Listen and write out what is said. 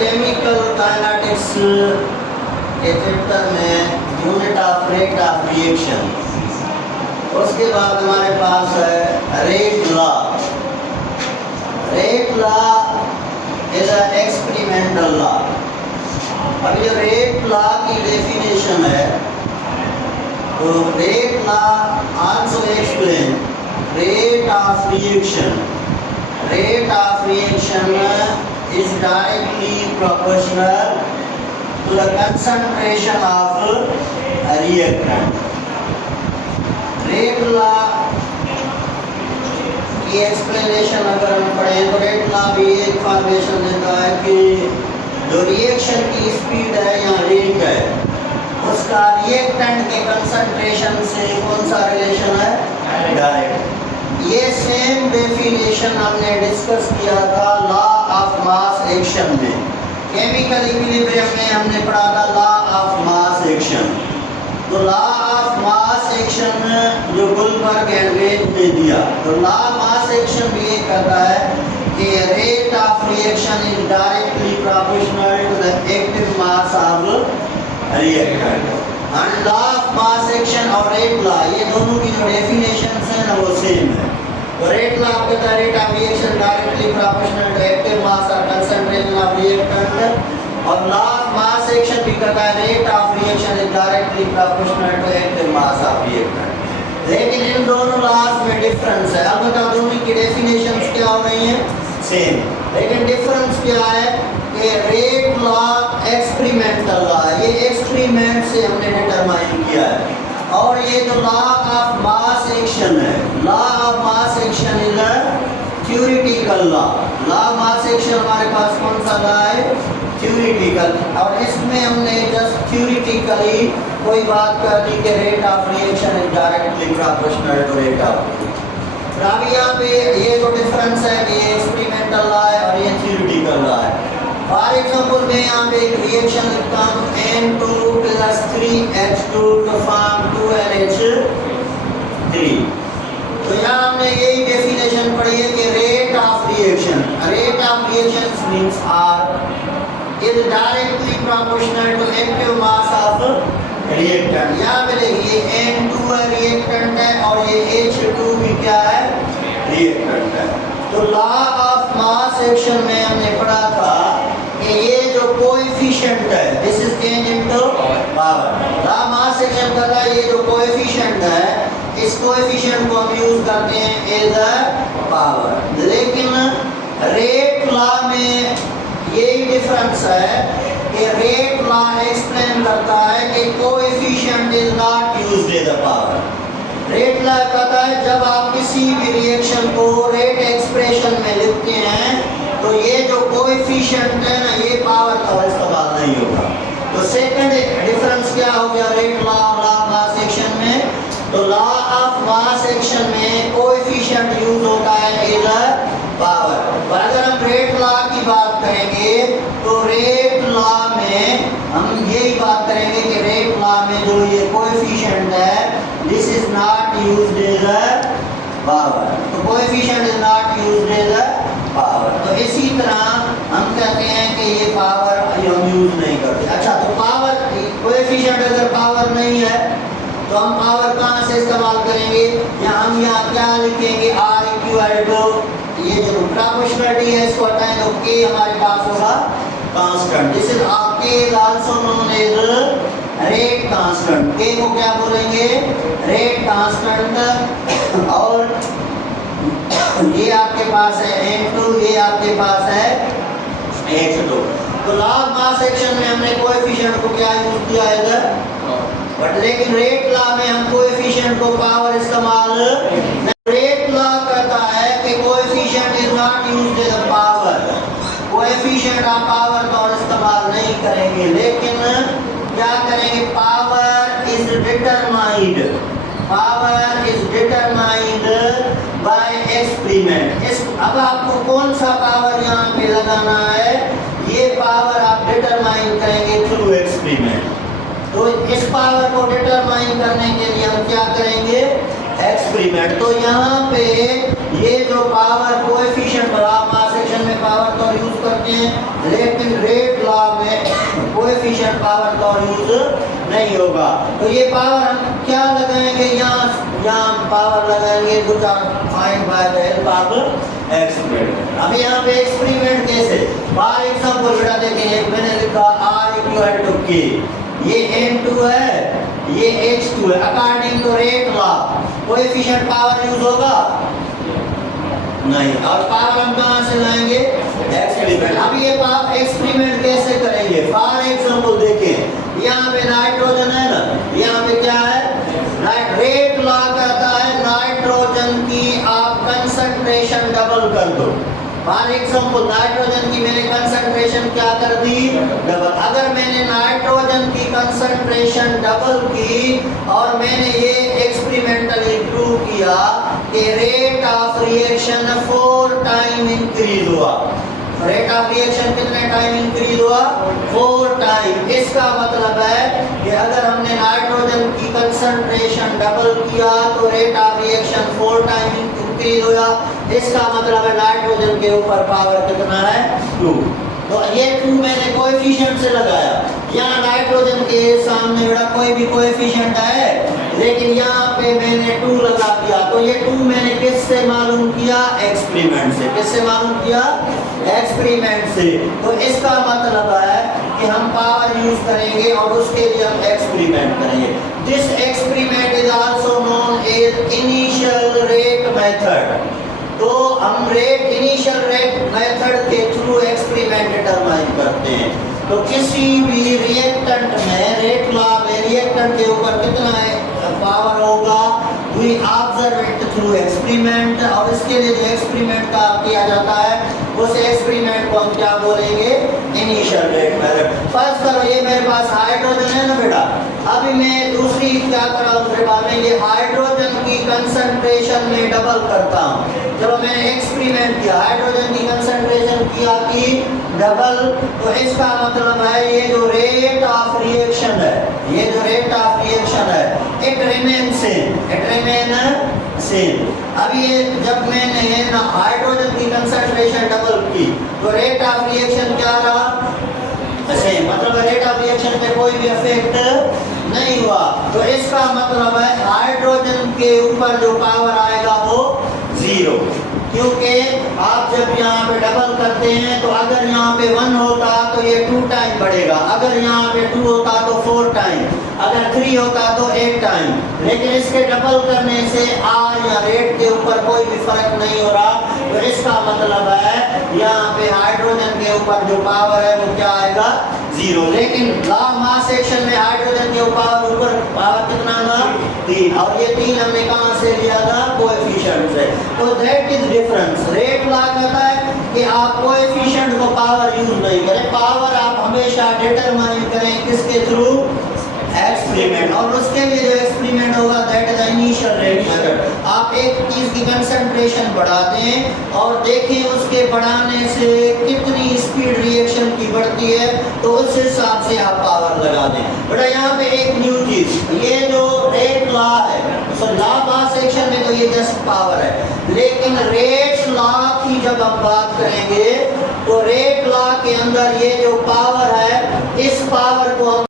Chemical kinetics के chapter में unit of rate of reaction. उसके बाद हमारे पास है rate law. Rate law is a experimental law. अब ये रेट लॉ की डेफिनेशन है, तो rate law also explain rate of reaction. Rate of reaction is directly proportional to the concentration of a reactant. Rate law की explanation अगर हम पढ़ें तो रेट लॉ भी एक फॉर्मेशन देता है कि जो रिएक्शन की स्पीड है या रेट है उसका रिएक्टेंट के कंसंट्रेशन से कौन सा रिलेशन है? डायरेक्ट। ये सेम डेफिनेशन हमने डिस्कस किया था लॉ ऑफ मास एक्शन में। केमिकल इक्विलिब्रियम में हमने पढ़ा था लॉ ऑफ मास एक्शन। तो लॉ ऑफ मास एक्शन जो गुलबर्ग एंड वेन ने दिया, तो लॉ मास एक्शन भी ये कहता है कि rate of reaction is directly proportional to the active mass of reactant. And law of mass action और रेट लॉ ये दोनों की जो डेफिनेशंस हैं ना वो सेम है। तो रेट लॉ कहता है rate of reaction directly proportional to active mass और कंसंट्रेशन ऑफ रिएक्टेंट, और लॉ ऑफ मास एक्शन भी कहता है rate of reaction is directly proportional to active mass of reactant. लेकिन इन दोनों लॉज में डिफरेंस है। अब बता दोनों की डेफिनेशंस क्या हो रही हैं? सेम, लेकिन डिफरेंस क्या है कि रेट लॉ एक्सपेरिमेंटल लॉ, ये एक्सपेरिमेंट से हमने डिटरमाइन किया है, और ये जो लॉ ऑफ मास एक्शन है, law of mass action is a theoretical law. Law of mass action हमारे पास कौन सा लॉ है? थ्योरेटिकल। और इसमें हमने जस्ट थ्योरेटिकली कोई बात कर दी कि rate of reaction is directly proportional to rate of. अब यहाँ पे ये जो डिफरेंस है कि ये एक्सपेरिमेंटल लॉ है और ये थ्योरेटिकल लॉ है। फॉर एग्जांपल मैं यहाँ पे एक रिएक्शन लिखता हूँ N2 + 3H2 to form 2NH3। तो यहाँ हमने यही डेफिनेशन पढ़ी है कि rate of reaction means R is directly proportional to active mass of reactant. यहाँ पे देखिए N2 रिएक्टेंट है और ये H2 भी क्या है? रिएक्टेंट है। तो लॉ ऑफ मास एक्शन में हमने पढ़ा था कि ये जो कोएफिशिएंट है this is change into power. Law mass action का था ये जो कोएफिशिएंट है इस कोएफिशिएंट को हम यूज करते हैं एज अ पावर। लेकिन रेट लॉ में यही डिफरेंस है कि रेट लॉ एक्सप्लेन करता है कि coefficient is not used as a power. Rate law कहता है जब आप किसी भी रिएक्शन को रेट एक्सप्रेशन में लिखते हैं तो ये जो कोएफिशिएंट है ना ये पावर का इस्तेमाल नहीं होगा। तो सेकंड डिफरेंस क्या हो गया रेट लॉ और लॉ ऑफ मास एक्शन में? तो लॉ ऑफ मास एक्शन में कोएफिशिएंट यूज होता है एज अ पावर। और अगर हम रेट लॉ की बात करेंगे तो रेट लॉ में हम यही बात करेंगे कि रेट लॉ में जो ये कोएफिशिएंट है this is not used as a power. तो coefficient is not used as a power. तो इसी तरह हम कहते हैं कि ये पावर हम यूज नहीं करते। अच्छा, तो पावर कोएफिशिएंट अगर पावर नहीं है तो हम पावर कहाँ से इस्तेमाल करेंगे? या हम यहाँ क्या लिखेंगे? R इक्वल टू ये जो प्रोपोर्शनलिटी है इसको हटाएं तो K हमारे पास होगा constant. This is K is also known as rate constant. K को क्या बोलेंगे? Rate constant. और ये आपके पास है N2, ये आपके पास है H2। तो लॉ ऑफ मास एक्शन में हमने कोएफिशिएंट को क्या यूज किया है इधर, बट लेकिन रेट लॉ में हम कोएफिशिएंट को पावर इस्तेमाल। रेट लॉ कहता है कि coefficient is not used as a power. Coefficient आप पावर का इस्तेमाल नहीं करेंगे, लेकिन क्या करेंगे? Power is determined by experiment. अब आपको कौन सा पावर यहाँ पे लगाना है ये पावर आप डिटरमाइन करेंगे थ्रू एक्सपेरिमेंट। तो इस पावर को डिटरमाइन करने के लिए हम क्या करेंगे? एक्सपेरिमेंट। तो यहाँ पे ये जो पावर कोएफिशिएंट मास सेक्शन में पावर लॉ यूज करते हैं, लेकिन रेट लॉ में कोएफिशिएंट पावर लॉ यूज नहीं होगा। तो ये पावर हम क्या लगाएंगे, यहाँ पावर लगाएंगे which are find by the help of experiment. अब यहाँ पे एक्सपेरिमेंट कैसे, फॉर एग्जांपल बेटा देखिए, मैंने लिखा R इक्वल टू K, ये N2 है, ये H2 है। According to rate law coefficient power use होगा नहीं, और पावर हम कहाँ से लाएंगे, एक्सपेरिमेंट। अब ये पावर एक्सपेरिमेंट कैसे करेंगे, फॉर एग्जांपल देखिए, यहाँ पे नाइट्रोजन है ना, यहाँ पे क्या है, रेट लॉ कहता है नाइट्रोजन की आप कंसंट्रेशन डबल कर दो। फॉर एग्जांपल नाइट्रोजन की मैंने कंसंट्रेशन क्या कर दी, डबल। अगर मैंने नाइट्रोजन की कंसंट्रेशन डबल की और मैंने ये एक्सपेरिमेंटली प्रूव किया कि rate of reaction 4 time increase हुआ। रेट ऑफ रिएक्शन कितने टाइम इंक्रीज हुआ, 4 टाइम। इसका मतलब है कि अगर हमने नाइट्रोजन की कंसंट्रेशन डबल किया तो rate of reaction 4 time increase हुआ। इसका मतलब है नाइट्रोजन के ऊपर पावर कितना है, 2। तो ये 2 मैंने कोएफिशिएंट से लगाया, यहाँ नाइट्रोजन के सामने बड़ा कोई भी कोएफिशिएंट है, लेकिन यहाँ पे मैंने 2 लगा दिया। तो ये 2 मैंने किससे मालूम किया, एक्सपेरिमेंट से। किससे मालूम किया, एक्सपेरिमेंट से। तो इसका मतलब है कि हम पावर यूज करेंगे और उसके लिए हम एक्सपेरिमेंट करेंगे। This experiment is also known as initial rate method. तो हम इनिशियल रेट मेथड के थ्रू एक्सपेरिमेंट डिटरमाइन करते हैं। तो किसी भी रिएक्टेंट में रेट लॉ में रिएक्टेंट के ऊपर कितना पावर होगा, we observe it through experiment. और इसके लिए जो एक्सपेरिमेंट का किया जाता है उस एक्सपेरिमेंट को हम क्या बोलेंगे, इनिशियल रेट मेथड। फर्स्ट करो, ये मेरे पास हाइड्रोजन है ना बेटा, अभी मैं दूसरी क्या कर रहा हूँ, दूसरे बार में ये हाइड्रोजन की कंसंट्रेशन में डबल करता हूँ। जब मैंने एक्सपेरिमेंट किया, हाइड्रोजन की कंसंट्रेशन किया कि डबल, तो इसका मतलब है ये जो रेट ऑफ रिएक्शन है, ये जो रेट ऑफ रिएक्शन है, it remain same, it remain same. अब ये जब मैंने ना हाइड्रोजन की कंसंट्रेशन डबल की तो रेट ऑफ रिएक्शन क्या रहा, सेम। मतलब रेट ऑफ रिएक्शन पे कोई भी इफेक्ट नहीं हुआ। तो इसका मतलब है हाइड्रोजन के ऊपर जो पावर आएगा वो 0, क्योंकि आप जब यहाँ पे डबल करते हैं तो अगर यहाँ पे 1 होता तो ये 2 टाइम बढ़ेगा, अगर यहाँ पे 2 होता तो 4 टाइम, अगर 3 होता तो 8 टाइम। लेकिन इसके डबल करने से आर या रेट के ऊपर कोई भी फर्क नहीं हो रहा। तो इसका मतलब है यहाँ पे हाइड्रोजन के ऊपर जो पावर है वो क्या आएगा, 0। लेकिन लॉ मास सेक्शन में हाइड्रोजन के ऊपर पावर कितना था, 3, और ये 3 हमने कहाँ से लिया था, कोएफिशिएंट से। तो that is difference. Rate law कहता है कि आप कोएफिशिएंट को पावर यूज नहीं करें, पावर आप हमेशा डिटरमाइन करें किसके थ्रू, एक्सपेरिमेंट। और उसके लिए जो एक्सपेरिमेंट होगा that is initial rate method. आप एक चीज की कंसंट्रेशन बढ़ा दें और देखें उसके बढ़ाने से कितनी स्पीड रिएक्शन की बढ़ती है, तो उस हिसाब से आप पावर लगा दें। बेटा यहाँ पे एक न्यू चीज, ये जो रेट लॉ है, तो लॉ मास सेक्शन में तो ये जस्ट पावर है, लेकिन रेट लॉ की जब हम बात करेंगे तो रेट लॉ के अंदर ये जो पावर है, इस पावर को